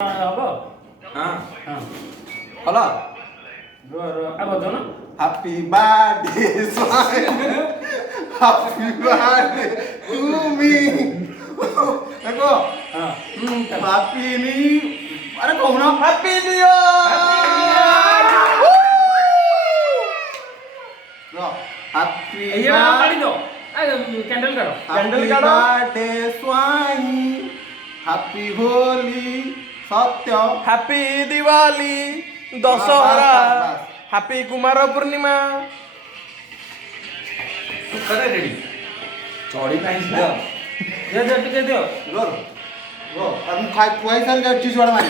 ହବ ହଁ ହଁ ହଲୋ ଆବଦ ନା happy birthday happy birthday to me देखो ହଁ ହାପି ନି अरे कौन हैप्पी न्यू ईयर हैप्पी ये काढी दो कॅन्डल काढो कैंडल बर्थडे स्वाई हैप्पी होली सत्य हैप्पी दिवाली दशहरा हैप्पी कुमार पूर्णिमा करे रेडी चढ़ी नहीं दियो दे टिके दियो लो लो हम खाई खुआई सन जा चीज वाला मारी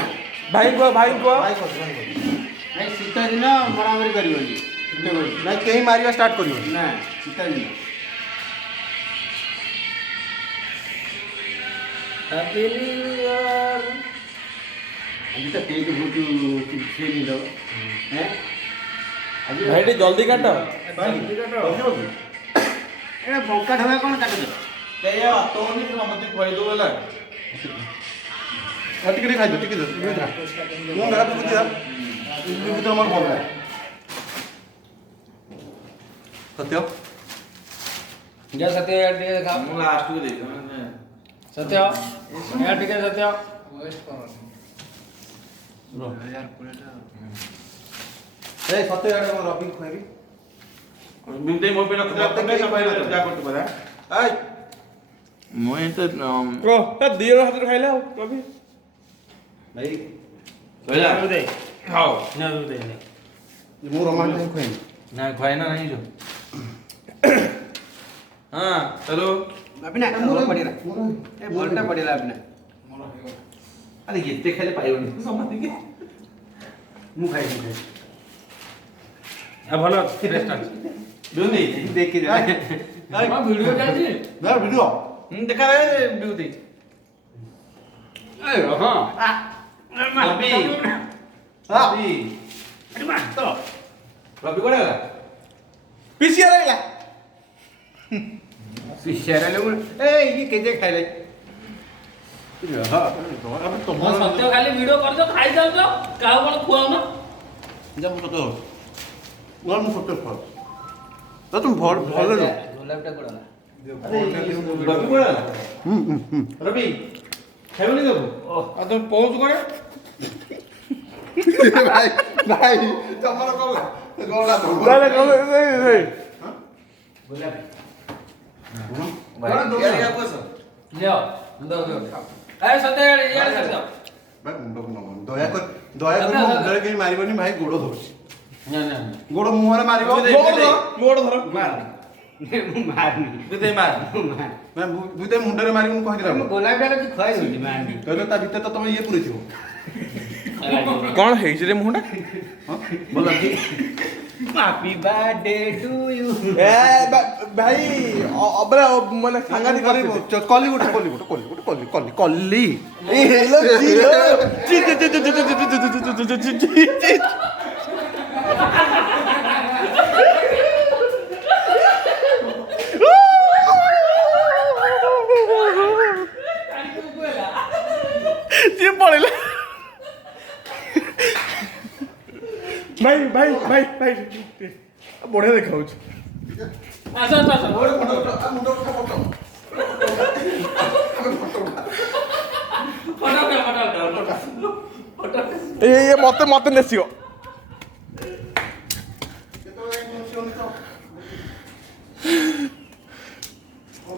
भाई को भाई को नहीं सीता दिन मरामरी करिवनी नहीं कहीं मारिया स्टार्ट करिवनी ना सीता दिन हैप्पी न्यू ईयर अभी तक केक बहुत से नहीं लो हैं भाई टे जल्दी काट ए बंका ढवा कोन काट दे तेया तोनी मत खोई दो वाला टिके खाइ दो टिके दो मो मेरा बुद्धि यार बुद्धि हमर भल है सत्य जा सत्य यार टिके खा मु लास्ट को देख सत्य यार टिके सत्य ए सत्य यार रबी खुआबी बिंदे मो पे रख दे अपने सब जा करते पड़ा ए मोए तो ओ ता दियो हाथ खाइला कभी भाई भैया दे खाओ ना दे मो रोमान नहीं खुआई ना खाए ना नहीं जो हां चलो अभी ना मोर पड़ेला ए बॉलटा पड़ेला अभी ना अरे ये खाले पाइबनी समझ के मु खाई आ भलो रेस्टोरेंट बिंदे देख के हां वीडियो जाची ना वीडियो देखा रे बिंदे ए हां रवि हां अरे मा तो रवि कोड़ा गला पीसीआर आइला शिष्य रे ए ये केजे खाइले हां तो ମୋ ସତ୍ୟ ଖାଲି ଭିଡିଓ କରିଛ ଖାଇ ଯାଉଛ କାହାକୁ କଣ ଖୁଆଉନ जा मु तो मोर मु फोटो फर तो तुम भल भल लो ଗୋଲାପଟା କୋଡା रवि कोड़ा रवि खाइबनी देबो आ तुम पहुंच करे भाई भाई तमरो कोला गोला दादा कम ए ଗୋଲାପ भाई क्या कोस लियो दो दो ए ସତ୍ୟ ଇଆଡେ ସତ୍ୟ भाई मुंडो न दया कर मुंडरे के मारिबनी भाई गोड़ो धरछि ନା ନା गोड़ो मुहरे मारिबो मोड़ धर ମାର ମୁଁ ମାରନି बिदे मार मैं बुते मुंडरे मारिबो कहि दिला ମୁଁ ଗୋଲାପଟା କି ଖୁଆଇ ଦଉଛି ମାରନି कहलो ता भीतर तो तुम ये पूरी थियो कौन है रे मुंडा बोला कि happy birthday to U A भाई अबरे माने सांगाती कली गुटे कली ए हेलो जी जी पड़ेला भाई भाई भाई भाई बढ़िया देखा ଆସ ଆସ ଆସ मुंडो उठा फोटो ये मते मते नेसियो केतो